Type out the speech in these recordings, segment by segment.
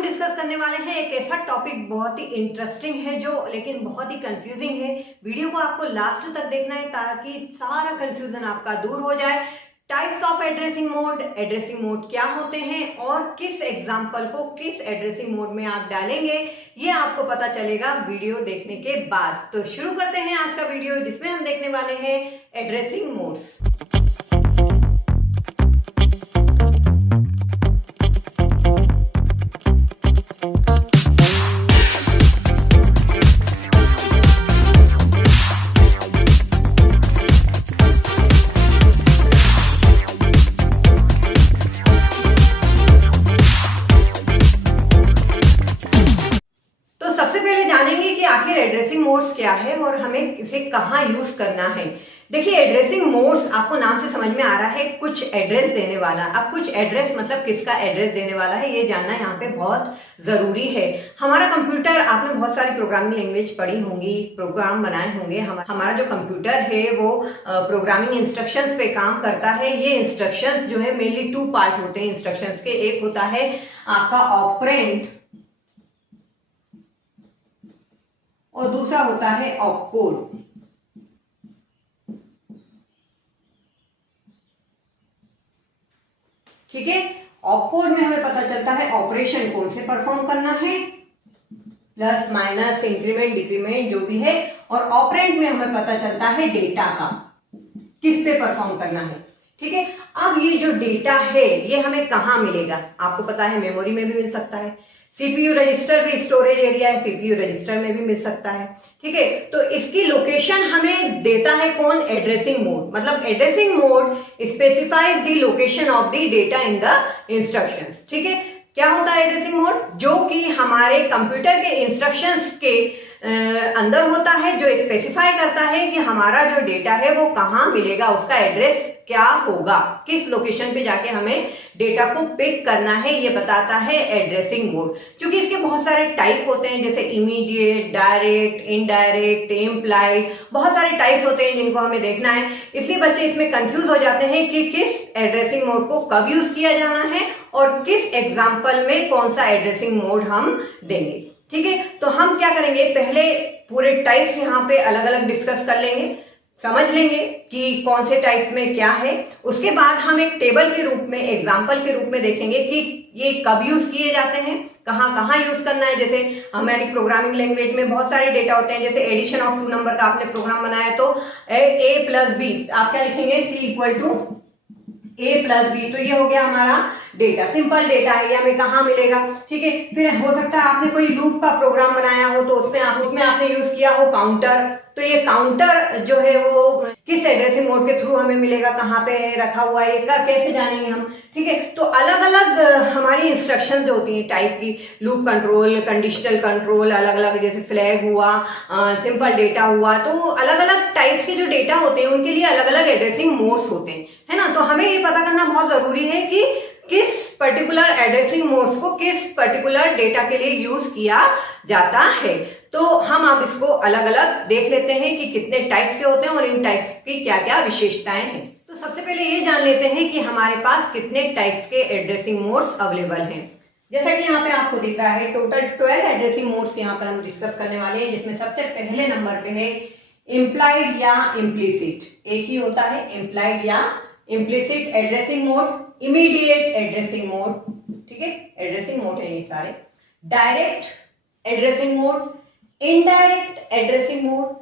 हम डिस्कस करने वाले हैं एक ऐसा टॉपिक, बहुत ही इंटरेस्टिंग है जो लेकिन बहुत ही कंफ्यूजिंग है। वीडियो को आपको लास्ट तक देखना है ताकि सारा कंफ्यूजन आपका दूर हो जाए। टाइप्स ऑफ एड्रेसिंग मोड क्या होते हैं और किस एग्जाम्पल को किस एड्रेसिंग मोड में आप डालेंगे ये आपको पता चलेगा वीडियो देखने के बाद। तो शुरू करते हैं आज का वीडियो जिसमें हम देखने वाले हैं एड्रेसिंग मोड्स। आखिर एड्रेसिंग मोड्स क्या है और हमें इसे कहाँ यूज करना है। देखिए, एड्रेसिंग मोड्स आपको नाम से समझ में आ रहा है, कुछ एड्रेस देने वाला। अब कुछ एड्रेस मतलब किसका एड्रेस देने वाला है ये जानना यहाँ पे बहुत जरूरी है। हमारा कंप्यूटर, आपने बहुत सारी प्रोग्रामिंग लैंग्वेज पढ़ी होंगी, प्रोग्राम बनाए होंगे। हमारा जो कंप्यूटर है वो प्रोग्रामिंग इंस्ट्रक्शंस पे काम करता है। ये इंस्ट्रक्शंस जो है मेनली टू पार्ट होते हैं इंस्ट्रक्शंस के। एक होता है आपका ऑपरेंड और दूसरा होता है ऑपकोड। ठीक है, ऑपकोड में हमें पता चलता है ऑपरेशन कौन से परफॉर्म करना है, प्लस माइनस इंक्रीमेंट डिक्रीमेंट जो भी है, और ऑपरेंड में हमें पता चलता है डेटा का किस पे परफॉर्म करना है। ठीक है, अब ये जो डेटा है ये हमें कहाँ मिलेगा, आपको पता है मेमोरी में भी मिल सकता है, सीपीयू रजिस्टर भी स्टोरेज एरिया है, सीपीयू रजिस्टर में भी मिल सकता है। ठीक है, तो इसकी लोकेशन हमें देता है कौन, एड्रेसिंग मोड। मतलब addressing mode specifies the location of the data in the instructions. ठीक है, क्या होता है एड्रेसिंग मोड, जो कि हमारे कंप्यूटर के इंस्ट्रक्शंस के अंदर होता है, जो स्पेसिफाई करता है कि हमारा जो डेटा है वो कहाँ मिलेगा, उसका एड्रेस क्या होगा, किस लोकेशन पे जाके हमें डेटा को पिक करना है, ये बताता है एड्रेसिंग मोड। क्योंकि इसके बहुत सारे टाइप होते हैं, जैसे इमीडिएट, डायरेक्ट, इनडायरेक्ट, इम्प्लाइड, बहुत सारे टाइप्स होते हैं जिनको हमें देखना है। इसलिए बच्चे इसमें कंफ्यूज हो जाते हैं कि किस एड्रेसिंग मोड को कब यूज किया जाना है और किस एग्जाम्पल में कौन सा एड्रेसिंग मोड हम देंगे। ठीक है, तो हम क्या करेंगे, पहले पूरे टाइप्स यहाँ पे अलग अलग डिस्कस कर लेंगे, समझ लेंगे कि कौन से टाइप्स में क्या है। उसके बाद हम एक टेबल के रूप में, एग्जाम्पल के रूप में देखेंगे कि ये कब यूज किए जाते हैं, कहाँ कहाँ यूज करना है। जैसे हमारी प्रोग्रामिंग लैंग्वेज में बहुत सारे डेटा होते हैं, जैसे एडिशन ऑफ 2 नंबर का आपने प्रोग्राम बनाया तो a प्लस बी, आप क्या लिखेंगे, c equal to a plus B, तो ये हो गया हमारा डेटा, सिंपल डेटा है, ये हमें कहाँ मिलेगा। ठीक है, फिर हो सकता है आपने कोई लूप का प्रोग्राम बनाया हो तो उसमें आपने यूज किया हो काउंटर, तो ये काउंटर जो है वो किस एड्रेसिंग मोड के थ्रू हमें मिलेगा, कहाँ पे रखा हुआ है, कैसे जानेंगे हम। ठीक है, तो अलग अलग हमारी इंस्ट्रक्शंस जो होती हैं टाइप की, लूप कंट्रोल, कंडीशनल कंट्रोल, अलग अलग, जैसे फ्लैग हुआ, सिंपल डेटा हुआ, तो अलग अलग टाइप्स के जो डेटा होते हैं उनके लिए अलग अलग एड्रेसिंग मोड्स होते हैं, है ना। तो हमें ये पता करना बहुत जरूरी है कि किस पर्टिकुलर एड्रेसिंग मोड्स को किस पर्टिकुलर डेटा के लिए यूज किया जाता है। तो हम अब इसको अलग अलग देख लेते हैं कि कितने टाइप्स के होते हैं और इन टाइप्स की क्या क्या विशेषताएं हैं। तो सबसे पहले ये जान लेते हैं कि हमारे पास कितने टाइप्स के एड्रेसिंग मोड्स अवेलेबल हैं। जैसा कि यहाँ पे आपको दिख रहा है, टोटल 12 एड्रेसिंग मोड्स यहाँ पर हम डिस्कस करने वाले हैं, जिसमें सबसे पहले नंबर पे है इम्प्लाइड या इम्प्लिसिट। एक ही होता है, इम्प्लाइड या implicit addressing mode, immediate addressing mode, ठीक है, एड्रेसिंग मोड है ये सारे, direct addressing mode, indirect addressing mode,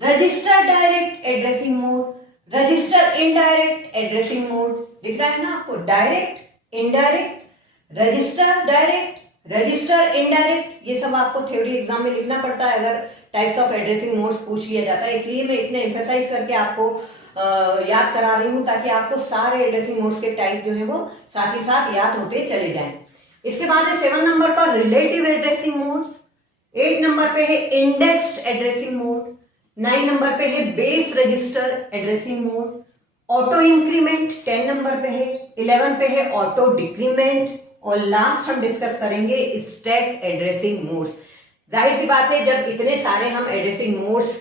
register direct addressing mode, register indirect addressing mode. दिख रहा है ना आपको, direct, indirect, register direct, register indirect, ये सब आपको थ्योरी एग्जाम में लिखना पड़ता है अगर टाइप्स ऑफ एड्रेसिंग मोड्स पूछ लिया जाता है। इसलिए मैं इतने एम्फेसाइज करके आपको याद करा रही हूँ ताकि आपको सारे एड्रेसिंग मोड्स के टाइप जो है वो साथ ही साथ याद होते चले जाएं। इसके बाद है 7 नंबर पर रिलेटिव एड्रेसिंग मोड्स, 8 नंबर पे है इंडेक्स्ड एड्रेसिंग मोड, 9 नंबर पे है base register addressing mode, auto increment 10 number पे है, 11 पे है ऑटो डिक्रीमेंट, और लास्ट हम डिस्कस करेंगे स्टैक एड्रेसिंग मोड्स। जाहिर सी बात है, जब इतने सारे हम एड्रेसिंग मोड्स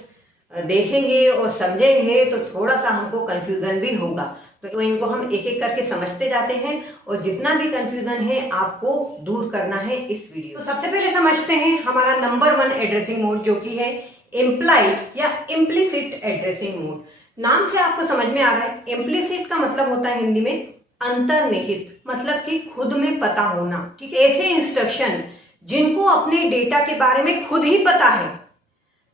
देखेंगे और समझेंगे तो थोड़ा सा हमको कंफ्यूजन भी होगा। तो इनको हम एक एक करके समझते जाते हैं और जितना भी कंफ्यूजन है आपको दूर करना है इस वीडियो। तो सबसे पहले समझते हैं हमारा नंबर 1 एड्रेसिंग मोड जो कि है इम्प्लाइड या इम्प्लिसिट एड्रेसिंग मोड। नाम से आपको समझ में आ रहा है, इम्प्लिसिट का मतलब होता है हिंदी में अंतर्निहित, मतलब कि खुद में पता होना। ठीक है, ऐसे इंस्ट्रक्शन जिनको अपने डेटा के बारे में खुद ही पता है,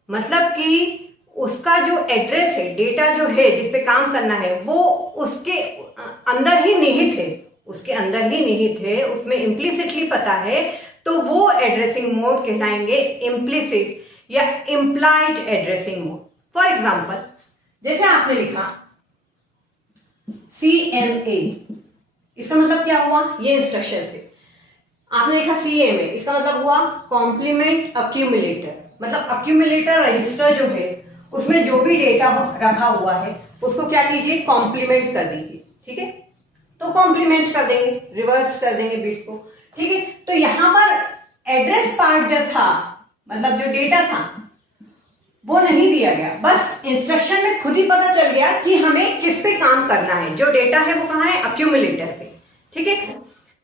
मतलब कि उसका जो एड्रेस है, डेटा जो है जिस पे काम करना है वो उसके अंदर ही निहित है, उसके अंदर ही निहित है, उसमें इम्प्लिसिटली पता है, तो वो एड्रेसिंग मोड कहलाएंगे इम्प्लिसिट या implied addressing mode. For example, जैसे आपने लिखा CMA, इसका मतलब क्या हुआ, ये इंस्ट्रक्शन से आपने लिखा CMA, इसका मतलब हुआ कॉम्प्लीमेंट अक्यूमुलेटर, मतलब अक्यूमुलेटर रजिस्टर जो है उसमें जो भी डेटा रखा हुआ है उसको क्या कीजिए, कॉम्प्लीमेंट कर दीजिए। ठीक है, तो कॉम्प्लीमेंट कर देंगे, रिवर्स कर देंगे बिट को। ठीक है, तो यहां पर एड्रेस पार्ट जो था, मतलब जो डेटा था वो नहीं दिया गया, बस इंस्ट्रक्शन में खुद ही पता चल गया कि हमें किस पे काम करना है। जो डेटा है वो कहाँ है, अक्यूमुलेटर पे। ठीक है,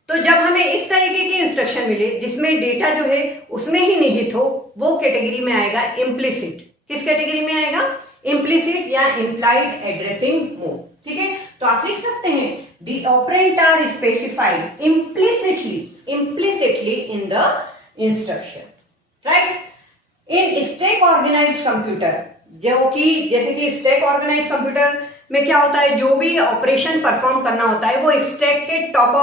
तो जब हमें इस तरीके की इंस्ट्रक्शन मिले जिसमें डेटा जो है उसमें ही निहित हो, वो कैटेगरी में आएगा इम्प्लिसिट। किस कैटेगरी में आएगा, इम्प्लिसिट या इम्प्लाइड एड्रेसिंग मोड। ठीक है, तो आप लिख सकते हैं the operand are specified implicitly in the instruction, right. In stack organized computer, जो कि जैसे कि स्टैक ऑर्गेनाइज्ड कंप्यूटर में क्या होता है, जो भी ऑपरेशन परफॉर्म करना होता है वो स्टैक के टॉप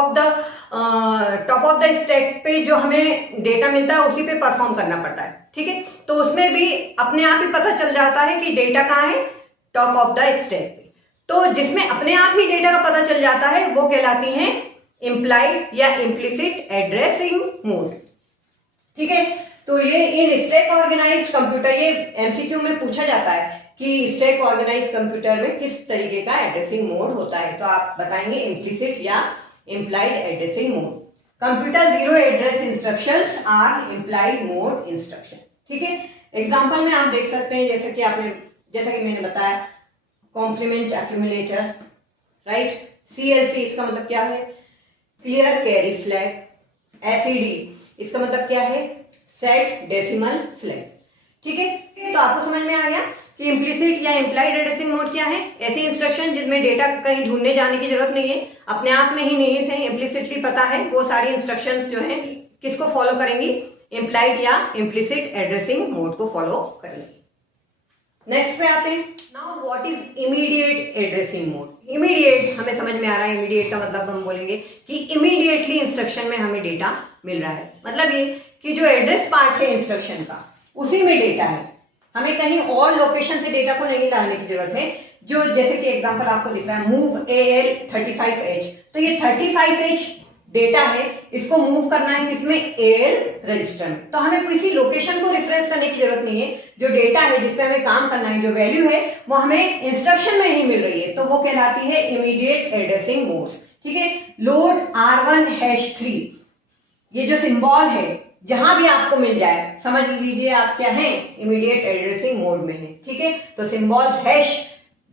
ऑफ द स्टैक पे जो हमें डेटा मिलता है उसी पे परफॉर्म करना पड़ता है। ठीक है, तो उसमें भी अपने आप ही पता चल जाता है कि डेटा कहाँ है, टॉप ऑफ द स्टैक पे। तो जिसमें अपने आप ही डेटा का पता चल जाता है वो कहलाती है इम्प्लाइड या इम्प्लिसिट एड्रेसिंग मोड। ठीक है, तो ये इन स्टैक ऑर्गेनाइज्ड कंप्यूटर, ये एमसीक्यू में पूछा जाता है कि स्टैक ऑर्गेनाइज्ड कंप्यूटर में किस तरीके का एड्रेसिंग मोड होता है, तो आप बताएंगे इम्प्लिसिट या implied addressing mode. Computer zero address instructions are implied mode instruction. ठीक है, एग्जांपल में आप देख सकते हैं, जैसा कि मैंने बताया कॉम्प्लीमेंट अक्यूमुलेटर, राइट। CLC इसका मतलब क्या है, क्लियर कैरी फ्लैग। SED इसका मतलब क्या है, सेट डेसिमल फ्लैग। ठीक है, तो आपको समझ में आ गया कि इम्प्लिसिट या इम्प्लाइड एड्रेसिंग मोड क्या है। ऐसी इंस्ट्रक्शन जिसमें डेटा कहीं ढूंढने जाने की जरूरत नहीं है, अपने आप में ही निहित है, इम्प्लिसिटली पता है, वो सारी इंस्ट्रक्शंस जो है किसको फॉलो करेंगी, इम्प्लाइड या इम्प्लिसिट एड्रेसिंग मोड को फॉलो करेंगी। नेक्स्ट पे आते हैं। Now what is immediate addressing mode. Immediate हमें समझ में आ रहा है, इमीडिएट का मतलब हम बोलेंगे कि इमीडिएटली इंस्ट्रक्शन में हमें डेटा मिल रहा है, मतलब ये कि जो एड्रेस पार्ट है इंस्ट्रक्शन का उसी में डेटा है, हमें कहीं और लोकेशन से डेटा को नहीं लाने की जरूरत है। जो जैसे कि एग्जांपल आपको दिख रहा है मूव AL 35H, तो ये 35H डेटा है, इसको मूव करना है किसमें, AL रजिस्टर में। तो हमें किसी लोकेशन को रेफरेंस करने की जरूरत नहीं है, जो डेटा है जिसपे हमें काम करना है, जो वैल्यू है वो हमें इंस्ट्रक्शन में ही मिल रही है, तो वो कहलाती है इमीडिएट एड्रेसिंग मोड्स। ठीक है, लोड R1#3, ये जो सिंबल है जहां भी आपको मिल जाए समझ लीजिए आप क्या है, इमीडिएट एड्रेसिंग मोड में है। ठीक है, तो सिंबल हैश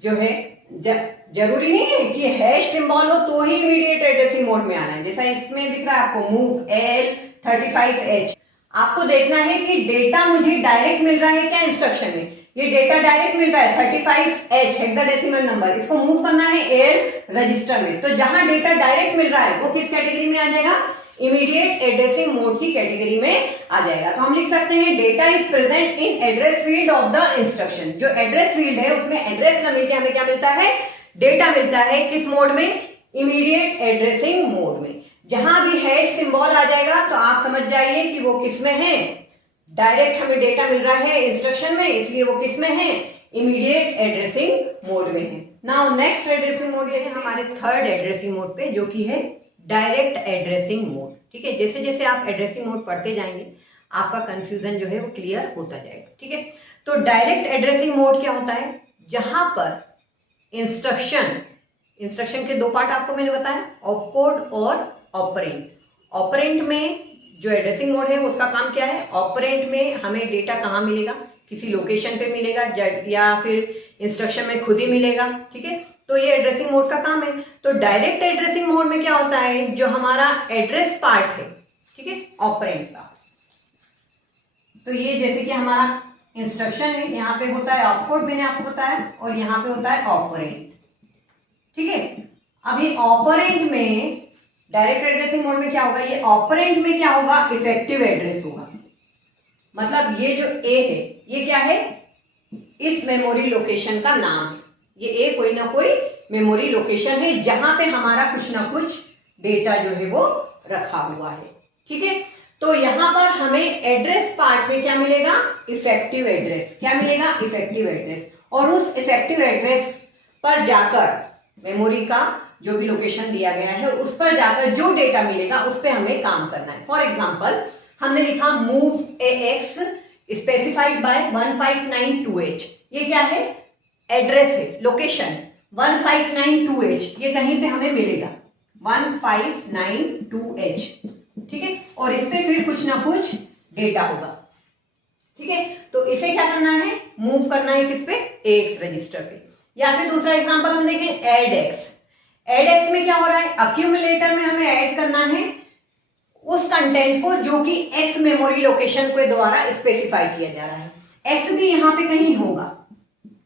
जो है, जरूरी नहीं है कि हैश सिंबल हो तो ही इमीडिएट एड्रेसिंग मोड में आना है। जैसा इसमें दिख रहा है आपको मूव AL 35H, आपको देखना है कि डेटा मुझे डायरेक्ट मिल रहा है क्या इंस्ट्रक्शन में, ये डेटा डायरेक्ट मिल रहा है 35H हेक्साडेसिमल नंबर, इसको मूव करना है AL रजिस्टर में। तो जहां डेटा डायरेक्ट मिल रहा है वो किस कैटेगरी में आ जाएगा, इमीडिएट एड्रेसिंग मोड की कैटेगरी में आ जाएगा। तो हम लिख सकते हैं data is present in address field of the instruction. जो एड्रेस फील्ड है उसमें एड्रेस न मिलकर हमें क्या मिलता है, डेटा मिलता है। किस मोड में, इमीडिएट एड्रेसिंग मोड में। जहां भी हैश सिंबल आ जाएगा तो आप समझ जाइए कि वो किसमें है, डायरेक्ट हमें डेटा मिल रहा है इंस्ट्रक्शन में, इसलिए वो किसमें है, इमीडिएट एड्रेसिंग मोड में है। नाउ नेक्स्ट एड्रेसिंग मोड ये है हमारे थर्ड एड्रेसिंग मोड पे, जो कि है डायरेक्ट एड्रेसिंग मोड। ठीक है, जैसे जैसे आप एड्रेसिंग मोड पढ़ते जाएंगे आपका कंफ्यूजन जो है वो क्लियर होता जाएगा। ठीक है, तो डायरेक्ट एड्रेसिंग मोड क्या होता है, जहां पर इंस्ट्रक्शन के दो पार्ट आपको मैंने बताया, ऑपकोड और ऑपरेंड। ऑपरेंड में जो एड्रेसिंग मोड है उसका काम क्या है, ऑपरेंड में हमें डेटा कहाँ मिलेगा, किसी लोकेशन पे मिलेगा या फिर इंस्ट्रक्शन में खुद ही मिलेगा। ठीक है, तो ये एड्रेसिंग मोड का काम है। तो डायरेक्ट एड्रेसिंग मोड में क्या होता है, जो हमारा एड्रेस पार्ट है, ठीक है, ऑपरेंड का, तो ये जैसे कि हमारा इंस्ट्रक्शन है, यहाँ पे होता है ऑपकोड, मैंने आपको बताया, और यहाँ पे होता है ऑपरेंड, ठीक है। अब ये ऑपरेंड में डायरेक्ट एड्रेसिंग मोड में क्या होगा, ये ऑपरेंड में क्या होगा, इफेक्टिव एड्रेस होगा। मतलब ये जो ए है, ये क्या है, इस मेमोरी लोकेशन का नाम है। ये ए कोई ना कोई मेमोरी लोकेशन है जहां पे हमारा कुछ ना कुछ डेटा जो है वो रखा हुआ है, ठीक है। तो यहां पर हमें एड्रेस पार्ट में क्या मिलेगा, इफेक्टिव एड्रेस। क्या मिलेगा, इफेक्टिव एड्रेस। और उस इफेक्टिव एड्रेस पर जाकर मेमोरी का जो भी लोकेशन दिया गया है उस पर जाकर जो डेटा मिलेगा उस पर हमें काम करना है। फॉर एग्जाम्पल हमने लिखा move AX specified by 1592H। ये क्या है, एड्रेस है, लोकेशन 1592H, ये कहीं पे हमें मिलेगा 1592H, ठीक है। और इस पे फिर कुछ ना कुछ डेटा होगा, ठीक है। तो इसे क्या करना है, मूव करना है किस पे, AX रजिस्टर पे। या फिर दूसरा एग्जांपल हम देखें, एड एक्स में क्या हो रहा है, अक्यूमुलेटर में हमें ऐड करना है उस कंटेंट को जो कि एक्स मेमोरी लोकेशन के द्वारा स्पेसिफाई किया जा रहा है। एक्स भी यहाँ पे कहीं होगा,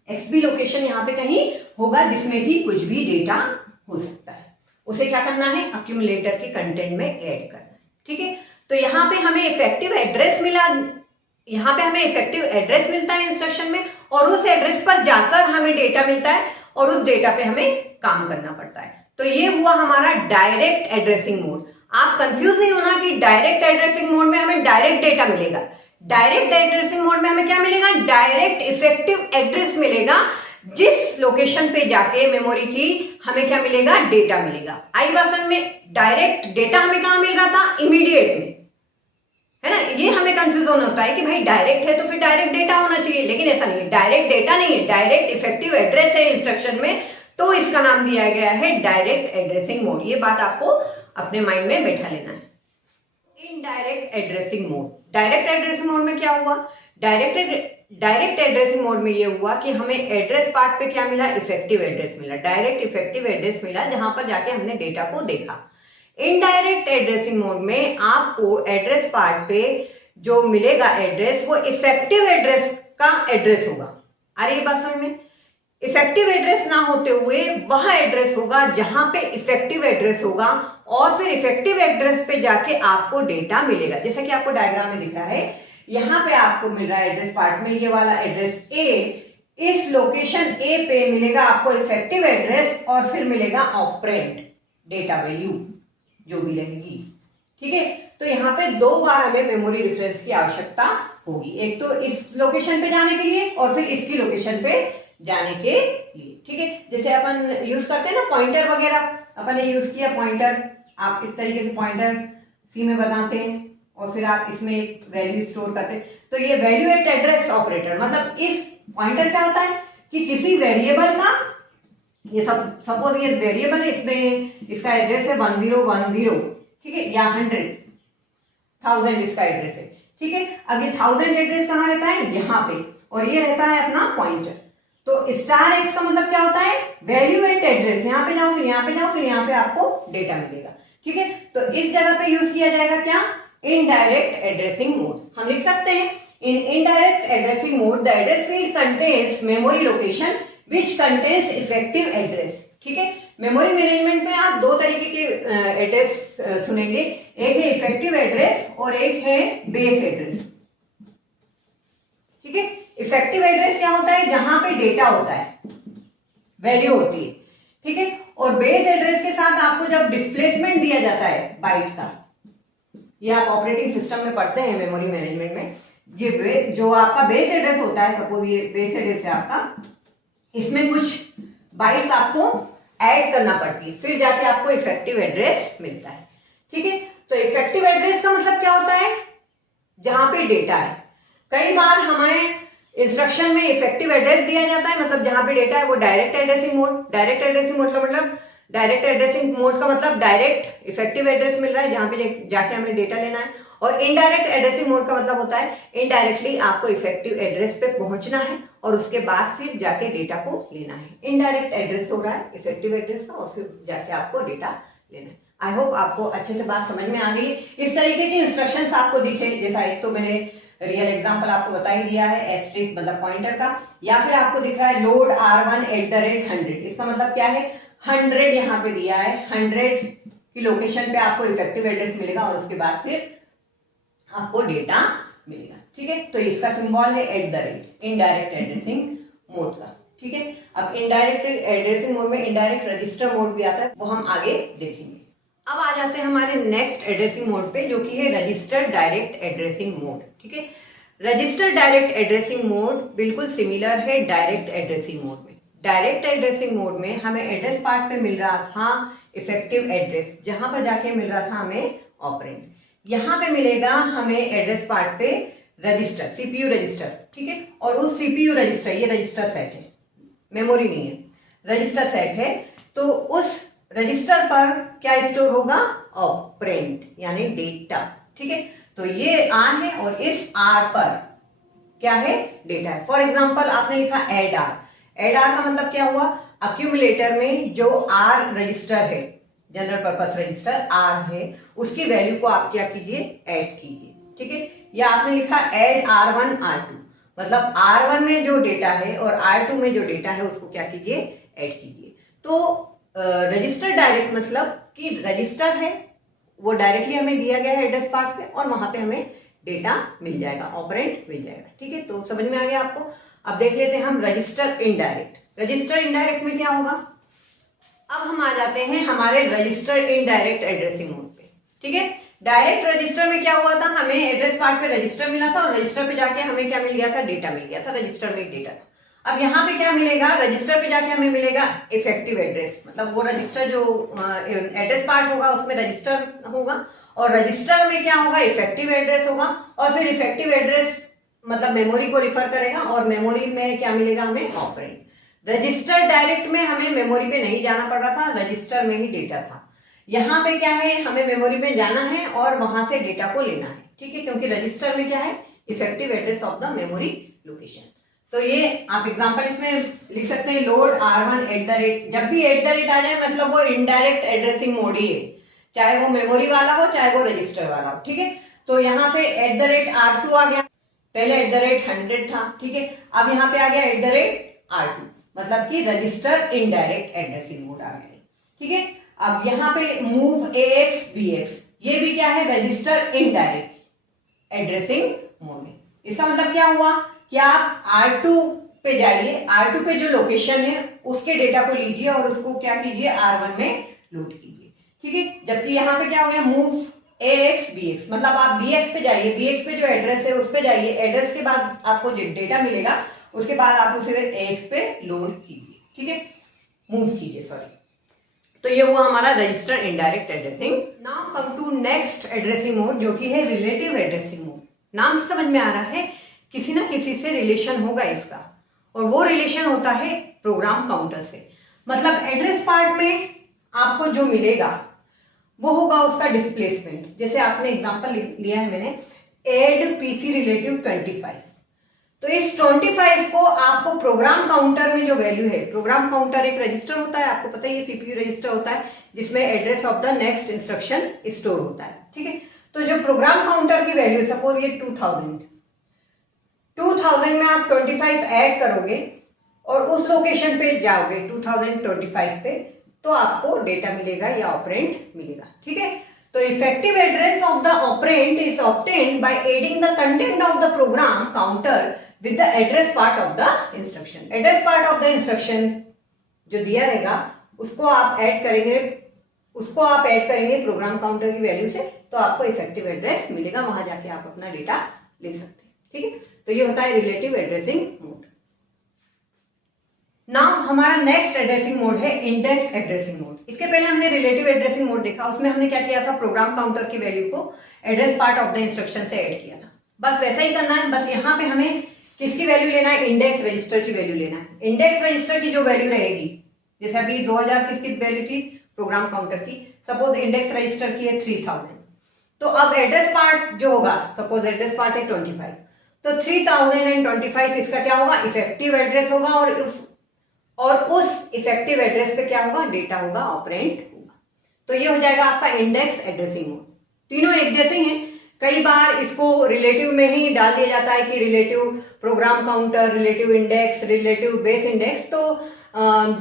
एक्स भी लोकेशन यहाँ पे कहीं होगा जिसमें कि कुछ भी डेटा हो सकता है। उसे क्या करना है, अक्यूमुलेटर के कंटेंट में ऐड करना है, ठीक है। तो यहाँ पे हमें इफेक्टिव एड्रेस मिला, यहाँ पे हमें इफेक्टिव एड्रेस मिलता है इंस्ट्रक्शन में, और उस एड्रेस पर जाकर हमें डेटा मिलता है और उस डेटा पे हमें काम करना पड़ता है। तो ये हुआ हमारा डायरेक्ट एड्रेसिंग मोड। आप कंफ्यूज नहीं होना कि डायरेक्ट एड्रेसिंग मोड में हमें डायरेक्ट डेटा मिलेगा। डायरेक्ट एड्रेसिंग मोड में हमें क्या मिलेगा, डायरेक्ट इफेक्टिव एड्रेस मिलेगा, जिस लोकेशन पे जाके मेमोरी की हमें क्या मिलेगा, डेटा मिलेगा। आई बात समझ में, डायरेक्ट डेटा हमें कहां मिल रहा था, इमीडिएट में, है ना। ये हमें कंफ्यूजन होता है कि भाई डायरेक्ट है तो फिर डायरेक्ट डेटा होना चाहिए, लेकिन ऐसा नहीं है, डायरेक्ट डेटा नहीं है, डायरेक्ट इफेक्टिव एड्रेस है इंस्ट्रक्शन में, तो इसका नाम दिया गया है डायरेक्ट एड्रेसिंग मोड। ये बात आपको अपने माइंड में बैठा लेना है। Indirect addressing mode, direct addressing mode में क्या हुआ, डायरेक्ट एड्रेसिंग मोड में ये हुआ कि हमें एड्रेस पार्ट पे क्या मिला, इफेक्टिव एड्रेस मिला, डायरेक्ट इफेक्टिव एड्रेस मिला जहां पर जाके हमने डेटा को देखा। इनडायरेक्ट एड्रेसिंग मोड में आपको एड्रेस पार्ट पे जो मिलेगा एड्रेस, वो इफेक्टिव एड्रेस का एड्रेस होगा। अरे ये बात समझ में, इफेक्टिव एड्रेस ना होते हुए वह एड्रेस होगा जहां पे इफेक्टिव एड्रेस होगा, और फिर इफेक्टिव एड्रेस पे जाके आपको डेटा मिलेगा। जैसा कि आपको डायग्राम में दिख रहा है, यहां पे आपको मिल रहा है एड्रेस पार्ट में ये वाला एड्रेस ए, इस लोकेशन ए पे मिलेगा आपको इफेक्टिव एड्रेस, और फिर मिलेगा ऑपरेंड डेटा वैल्यू जो भी रहेगी, ठीक है। तो यहाँ पे दो बार हमें मेमोरी रेफरेंस की आवश्यकता होगी, एक तो इस लोकेशन पे जाने के लिए और फिर इसकी लोकेशन पे जाने के लिए, ठीक है। जैसे अपन यूज करते हैं ना पॉइंटर वगैरह, अपन ने यूज किया पॉइंटर, आप इस तरीके से पॉइंटर सी में बनाते हैं और फिर आप इसमें एक वैल्यू स्टोर करते हैं। तो ये वैल्यू एट एड्रेस ऑपरेटर, मतलब इस पॉइंटर क्या होता है कि किसी वेरिएबल का, ये सब सपोज ये वेरिएबल है, इसमें इसका एड्रेस है 1010, ठीक है, या 100,000 इसका एड्रेस है, ठीक है। अब ये 1000 एड्रेस कहाँ रहता है, यहाँ पे, और ये रहता है अपना पॉइंटर। तो स्टार एक्स का मतलब क्या होता है, वैल्यू एट एड्रेस, यहाँ पे जाओ फिर यहाँ पे जाओ फिर यहाँ पे आपको डेटा मिलेगा, ठीक है। तो इस जगह पे यूज किया जाएगा क्या, इनडायरेक्ट एड्रेसिंग मोड। हम लिख सकते हैं in indirect addressing mode the address field contains memory location which contains effective address, ठीक है। मेमोरी मैनेजमेंट में आप दो तरीके के एड्रेस सुनेंगे, एक है इफेक्टिव एड्रेस और एक है बेस एड्रेस, ठीक है। इफेक्टिव एड्रेस क्या होता है, जहां पे डेटा होता है, वैल्यू होती है, ठीक है। और बेस एड्रेस के साथ आपको जब डिस्प्लेसमेंट दिया जाता है बाइट का, ये आप ऑपरेटिंग सिस्टम में पढ़ते हैं मेमोरी मैनेजमेंट में, ये जो आपका बेस एड्रेस होता है, सपोज ये बेस एड्रेस है आपका, इसमें कुछ बाइट्स आपको ऐड करना पड़ती है, फिर जाके आपको इफेक्टिव एड्रेस मिलता है, ठीक है। तो इफेक्टिव एड्रेस का मतलब क्या होता है, जहां पे डेटा है। कई बार हमें इंस्ट्रक्शन में इफेक्टिव एड्रेस दिया जाता है, मतलब जहां पे डेटा है वो direct addressing mode. Direct addressing mode का मतलब डायरेक्ट एड्रेसिंग मोड का मतलब डायरेक्ट इफेक्टिव एड्रेस मिल रहा है जहां पे जाके हमें डेटा लेना है, और इनडायरेक्ट एड्रेसिंग मोड का मतलब होता है इनडायरेक्टली आपको इफेक्टिव एड्रेस पे पहुंचना है और उसके बाद फिर जाके डेटा को लेना है। इनडायरेक्ट एड्रेस हो रहा है इफेक्टिव एड्रेस का और फिर जाके आपको डेटा लेना है। आई होप आपको अच्छे से बात समझ में आ गई। इस तरीके के इंस्ट्रक्शंस आपको दिखे, जैसा एक तो मैंने रियल एग्जांपल आपको बता ही दिया है एस्ट्रिक मतलब पॉइंटर का, या फिर आपको दिख रहा है लोड R1 @ 100। इसका मतलब क्या है, 100 यहाँ पे दिया है, 100 की लोकेशन पे आपको इफेक्टिव एड्रेस मिलेगा और उसके बाद फिर आपको डेटा मिलेगा। ठीक है, तो इसका सिंबल है @ इनडायरेक्ट एड्रेसिंग मोड का। ठीक है, अब इनडायरेक्ट एड्रेसिंग मोड में इनडायरेक्ट रजिस्टर मोड भी आता है, वो हम आगे देखेंगे। अब आ जाते हैं हमारे नेक्स्ट एड्रेसिंग मोड पे जो कि है रजिस्टर डायरेक्ट एड्रेसिंग मोड। ठीक है, रजिस्टर डायरेक्ट एड्रेसिंग मोड बिल्कुल सिमिलर है डायरेक्ट एड्रेसिंग मोड में। डायरेक्ट एड्रेसिंग मोड में हमें एड्रेस पार्ट पे मिल रहा था इफेक्टिव एड्रेस, जहां पर जाके मिल रहा था हमें ऑपरेंड। यहां पे मिलेगा हमें एड्रेस पार्ट पे रजिस्टर, सीपीयू रजिस्टर। ठीक है, और उस सीपीयू रजिस्टर, ये रजिस्टर सेट है, मेमोरी नहीं है, रजिस्टर सेट है, तो उस रजिस्टर पर क्या स्टोर होगा, ऑपरेंड यानी डेटा। ठीक है, तो ये आर है और इस आर पर क्या है, डेटा है। फॉर एग्जांपल आपने लिखा एड आर, एड आर का मतलब क्या हुआ, अक्यूमुलेटर में जो आर रजिस्टर है, जनरल पर्पस रजिस्टर आर है, उसकी वैल्यू को आप क्या कीजिए, ऐड कीजिए। ठीक है, या आपने लिखा एड R1 R2, मतलब R1 में जो डेटा है और R2 में जो डेटा है उसको क्या कीजिए, ऐड कीजिए। तो रजिस्टर डायरेक्ट मतलब कि रजिस्टर है वो डायरेक्टली हमें दिया गया है एड्रेस पार्ट पे और वहां पे हमें डेटा मिल जाएगा, ऑपरेंड मिल जाएगा। ठीक है, तो समझ में आ गया आपको। अब देख लेते हैं हम रजिस्टर इनडायरेक्ट। रजिस्टर इनडायरेक्ट में क्या होगा, अब हम आ जाते हैं हमारे रजिस्टर इनडायरेक्ट एड्रेसिंग मोड पे। ठीक है, डायरेक्ट रजिस्टर में क्या हुआ था, हमें एड्रेस पार्ट पे रजिस्टर मिला था और रजिस्टर पे जाके हमें क्या मिल गया था, डेटा मिल गया था, रजिस्टर में डेटा था। अब यहाँ पे क्या मिलेगा, रजिस्टर पे जाके हमें मिलेगा इफेक्टिव एड्रेस, मतलब वो रजिस्टर जो एड्रेस पार्ट होगा उसमें रजिस्टर होगा और रजिस्टर में क्या होगा, इफेक्टिव एड्रेस होगा और फिर इफेक्टिव एड्रेस मतलब मेमोरी को रिफर करेगा और मेमोरी में क्या मिलेगा हमें, ऑपरेंड। रजिस्टर डायरेक्ट में हमें मेमोरी पे नहीं जाना पड़ रहा था, रजिस्टर में ही डेटा था। यहाँ पे क्या है, हमें मेमोरी में जाना है और वहां से डेटा को लेना है। ठीक है, क्योंकि रजिस्टर में क्या है, effective address of the memory location. तो ये आप एग्जांपल इसमें लिख सकते हैं, लोड R1 @ जब भी @ आ जाए मतलब वो इनडायरेक्ट एड्रेसिंग मोड ही है, चाहे वो मेमोरी वाला हो चाहे वो रजिस्टर वाला हो। ठीक है, तो यहाँ पे @R2 आ गया, पहले @100 था। ठीक है, अब यहाँ पे आ गया @R2 मतलब कि रजिस्टर इनडायरेक्ट एड्रेसिंग मोड आ गया। ठीक है, अब यहाँ पे मूव AX BX, ये भी क्या है, रजिस्टर इनडायरेक्ट एड्रेसिंग मोड है। इसका मतलब क्या हुआ कि आप R2 पे जाइए, R2 पे जो लोकेशन है उसके डेटा को लीजिए और उसको क्या कीजिए, R1 में लोड कीजिए। ठीक है, जबकि यहाँ पे क्या हो गया, मूव AX BX मतलब आप BX पे जाइए, BX पे जो एड्रेस है उस पे जाइए, एड्रेस के बाद आपको जो डेटा मिलेगा उसके बाद आप उसे AX पे लोड कीजिए। ठीक है, मूव कीजिए, सॉरी। तो ये हुआ हमारा register indirect addressing. Now come to next addressing mode जो कि है रिलेटिव एड्रेसिंग मोड। नाम से समझ में आ रहा है किसी ना किसी से रिलेशन होगा इसका, और वो रिलेशन होता है प्रोग्राम काउंटर से। मतलब एड्रेस पार्ट में आपको जो मिलेगा वो होगा उसका डिस्प्लेसमेंट। जैसे आपने एग्जांपल लिया है मैंने, एड PC रिलेटिव 25, तो इस 25 को आपको प्रोग्राम काउंटर में जो वैल्यू है, प्रोग्राम काउंटर एक रजिस्टर होता है, आपको पता है ये सीपीयू रजिस्टर होता है जिसमें address of the next instruction store होता है। ठीक है, तो जो प्रोग्राम काउंटर की वैल्यू, सपोज ये 2000 में आप 25 ऐड करोगे और उस लोकेशन पे जाओगे 2025 पे, तो आपको डेटा मिलेगा या ऑपरेंड मिलेगा। ठीक है, तो effective address of the operand is obtained by adding the content of the program counter with the address part of the instruction. Address part of the instruction जो दिया रहेगा उसको आप ऐड करेंगे प्रोग्राम काउंटर की वैल्यू से, तो आपको इफेक्टिव एड्रेस मिलेगा, वहां जाके आप अपना डेटा ले सकते हैं। ठीक है, तो ये होता है रिलेटिव एड्रेसिंग मोड। नाउ हमारा नेक्स्ट एड्रेसिंग मोड है इंडेक्स एड्रेसिंग मोड। इसके पहले हमने रिलेटिव एड्रेसिंग मोड देखा, उसमें हमने क्या किया था, प्रोग्राम काउंटर की वैल्यू को address part of the instruction से ऐड किया था। बस वैसा ही करना है, बस यहाँ पे हमें किसकी वैल्यू लेना है, इंडेक्स रजिस्टर की वैल्यू लेना है। इंडेक्स रजिस्टर की जो वैल्यू रहेगी, जैसे अभी 2000 किसकी वैल्यू थी, प्रोग्राम काउंटर की। सपोज इंडेक्स रजिस्टर की है 3000, तो अब एड्रेस पार्ट जो होगा, सपोज एड्रेस पार्ट है 25, तो 3025 इसका क्या होगा, इफेक्टिव एड्रेस होगा, और उस इफेक्टिव एड्रेस पे क्या होगा, डेटा होगा, ऑपरेंड होगा। तो ये हो जाएगा आपका इंडेक्स एड्रेसिंग मोड। तीनों एक जैसे हैं। कई बार इसको रिलेटिव में ही डाल दिया जाता है कि relative program counter, relative index, relative base index. तो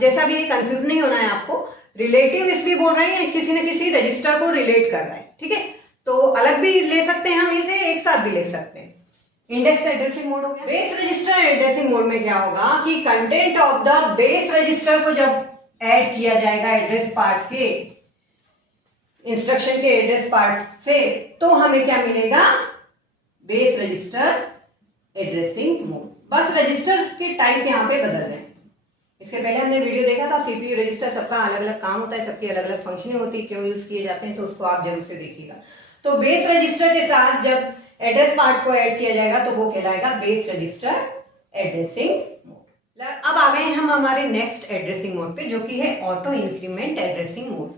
जैसा भी कंफ्यूज नहीं होना है आपको, रिलेटिव इसलिए बोल रहे हैं किसी न किसी रजिस्टर को रिलेट कर रहा है, ठीक है। तो अलग भी ले सकते हैं हम इसे, एक साथ भी ले सकते हैं। इंडेक्स एड्रेसिंग मोड हो गया। बेस रजिस्टर एड्रेसिंग मोड में क्या होगा कि content of the base register को जब ऐड किया जाएगा एड्रेस पार्ट के, इंस्ट्रक्शन के एड्रेस पार्ट से, तो हमें क्या मिलेगा, बेस रजिस्टर एड्रेसिंग मोड। बस रजिस्टर के टाइप यहाँ पे बदल रहे हैं। इसके पहले हमने वीडियो देखा था, सीपीयू रजिस्टर सबका अलग अलग काम होता है, सबकी अलग अलग फंक्शनिंग होती है, क्यों यूज किए जाते हैं, तो उसको आप जरूर से देखिएगा। तो बेस रजिस्टर के साथ जब एड्रेस पार्ट को ऐड किया जाएगा तो वो कहलाएगा बेस रजिस्टर एड्रेसिंग मोड। अब आ गए हम हमारे नेक्स्ट एड्रेसिंग मोड पे, जो कि है auto increment addressing mode.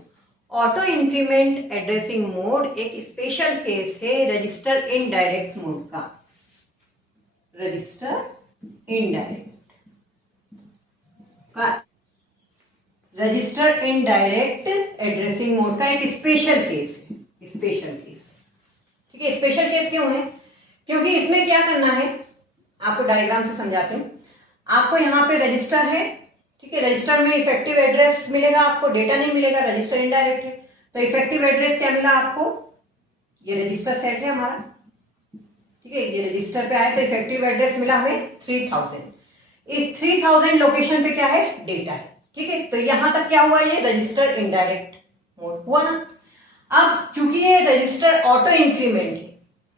Auto increment addressing mode एक स्पेशल केस है रजिस्टर इनडायरेक्ट मोड का। रजिस्टर इनडायरेक्ट एड्रेसिंग मोड का एक स्पेशल केस है। स्पेशल केस, ठीक है। स्पेशल केस क्यों है, क्योंकि इसमें क्या करना है, आपको डायग्राम से समझाते हूँ। आपको यहाँ पे रजिस्टर है, ठीक है। रजिस्टर में इफेक्टिव एड्रेस मिलेगा आपको, डेटा नहीं मिलेगा, रजिस्टर इनडायरेक्ट है। तो इफेक्टिव एड्रेस क्या मिला आपको, ये रजिस्टर सेट है हमारा, ठीक है। ये रजिस्टर पे आया तो इफेक्टिव एड्रेस मिला हमें 3000। इस 3000 लोकेशन पे क्या है, डेटा है, ठीक है। तो यहां तक क्या हुआ, ये रजिस्टर इनडायरेक्ट मोड हुआ ना। अब चूंकि ये रजिस्टर ऑटो इंक्रीमेंट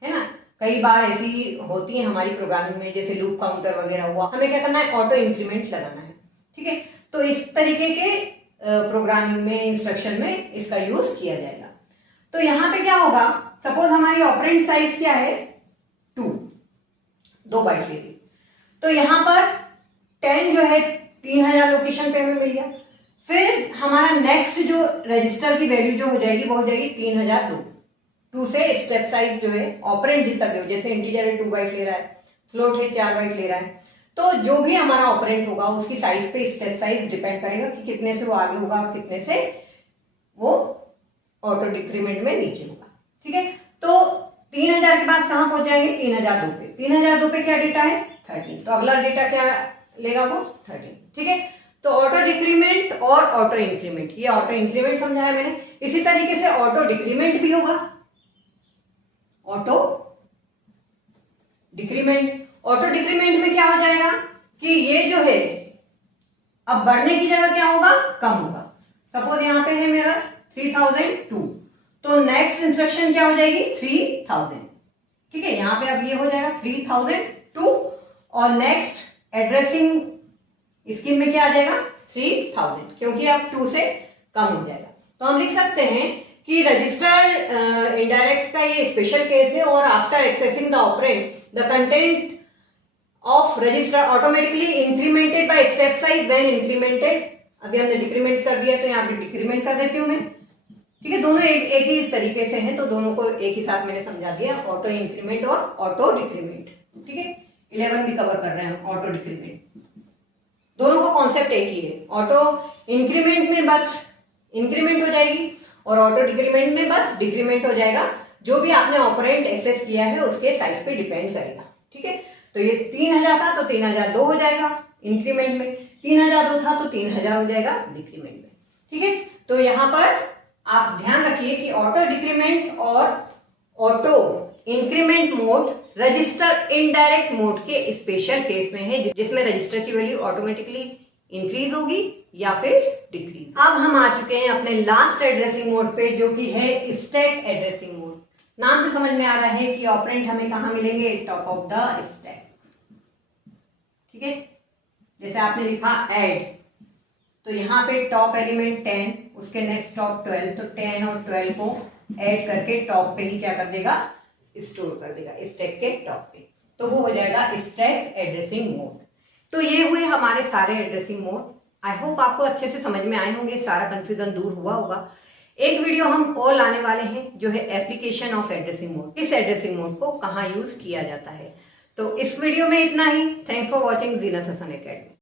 है ना, कई बार ऐसी होती है हमारी प्रोग्रामिंग में, जैसे लूप काउंटर वगैरह हुआ, हमें क्या करना है, ऑटो इंक्रीमेंट लगाना है, ठीक है। तो इस तरीके के प्रोग्रामिंग में, इंस्ट्रक्शन में इसका यूज किया जाएगा। तो यहां पे क्या होगा, सपोज हमारी ऑपरेंड साइज क्या है, 2 बाइट लेगी, तो यहां पर 10 जो है 3000 लोकेशन पे हमें मिल गया। फिर हमारा नेक्स्ट जो रजिस्टर की वैल्यू जो हो जाएगी वो हो जाएगी 3002। 2 से स्टेप साइज जो है ऑपरेंड जितना भी हो, जैसे इंटीजर है 2 बाइट ले रहा है, फ्लोट है 4 बाइट ले रहा है, तो जो भी हमारा ऑपरेंड होगा उसकी साइज पे स्टेप साइज डिपेंड करेगा कि कितने से वो आगे होगा और कितने से वो ऑटो डिक्रीमेंट में नीचे होगा, ठीक है। तो 3000 के बाद कहां पहुंच जाएंगे, 3002 पे। 3002 पे क्या डेटा है, 13। तो अगला डेटा क्या लेगा, वो 13, ठीक है। तो ऑटो डिक्रीमेंट और ऑटो इंक्रीमेंट, ये ऑटो इंक्रीमेंट समझाया मैंने। इसी तरीके से ऑटो डिक्रीमेंट भी होगा। ऑटो डिक्रीमेंट, ऑटो डिक्रीमेंट में क्या हो जाएगा कि ये जो है अब बढ़ने की जगह क्या होगा, कम होगा। सपोज यहां पे है मेरा 3002, तो नेक्स्ट इंस्ट्रक्शन क्या हो जाएगी, 3000, ठीक है। यहां पे अब ये हो जाएगा 3002 और नेक्स्ट एड्रेसिंग स्कीम में क्या आ जाएगा, 3000, क्योंकि अब 2 से कम हो जाएगा। तो हम लिख सकते हैं कि रजिस्टर इनडायरेक्ट का ये स्पेशल केस है, और after accessing the operand the content of register automatically incremented by step size when incremented. अभी हमने डिक्रीमेंट कर दिया तो यहाँ पे डिक्रीमेंट कर देती हूँ मैं, ठीक है। दोनों एक ही तरीके से हैं, तो दोनों को एक ही साथ मैंने समझा दिया, ऑटो इंक्रीमेंट और ऑटो डिक्रीमेंट, ठीक है। 11 भी कवर कर रहे हैं ऑटो डिक्रीमेंट, दोनों का कॉन्सेप्ट एक ही है। ऑटो इंक्रीमेंट में बस इंक्रीमेंट हो जाएगी और ऑटो डिक्रीमेंट में बस डिक्रीमेंट हो जाएगा। जो भी आपने ऑपरेंड एक्सेस किया है उसके साइज पे डिपेंड करेगा, ठीक है। तो ये 3000 था तो 3002 हो जाएगा इंक्रीमेंट में, 3002 था तो 3000 हो जाएगा डिक्रीमेंट में, ठीक है। तो यहां पर आप ध्यान रखिए कि ऑटो डिक्रीमेंट और auto increment mode register indirect mode के स्पेशल केस में है, जिसमें रजिस्टर की वैल्यू ऑटोमेटिकली इंक्रीज होगी या फिर डिक्रीज। अब हम आ चुके हैं अपने लास्ट एड्रेसिंग मोड पे, जो कि है स्टैक एड्रेसिंग मोड। नाम से समझ में आ रहा है कि ऑपरेंड हमें कहां मिलेंगे, टॉप ऑफ द स्टैक, ठीक है। जैसे आपने लिखा ऐड, तो यहाँ पे टॉप एलिमेंट 10, उसके नेक्स्ट टॉप 12, तो 10 और 12 को ऐड करके टॉप पे ही क्या कर देगा, स्टोर कर देगा स्टैक के टॉप पे, तो वो हो जाएगा स्टैक एड्रेसिंग मोड। तो ये हुए हमारे सारे एड्रेसिंग मोड। आई होप आपको अच्छे से समझ में आए होंगे, सारा कंफ्यूजन दूर हुआ होगा। एक वीडियो हम और लाने वाले हैं जो है एप्लीकेशन ऑफ एड्रेसिंग मोड, इस एड्रेसिंग मोड को कहाँ यूज किया जाता है। तो इस वीडियो में इतना ही। Thanks for watching Zeenat Hasan academy.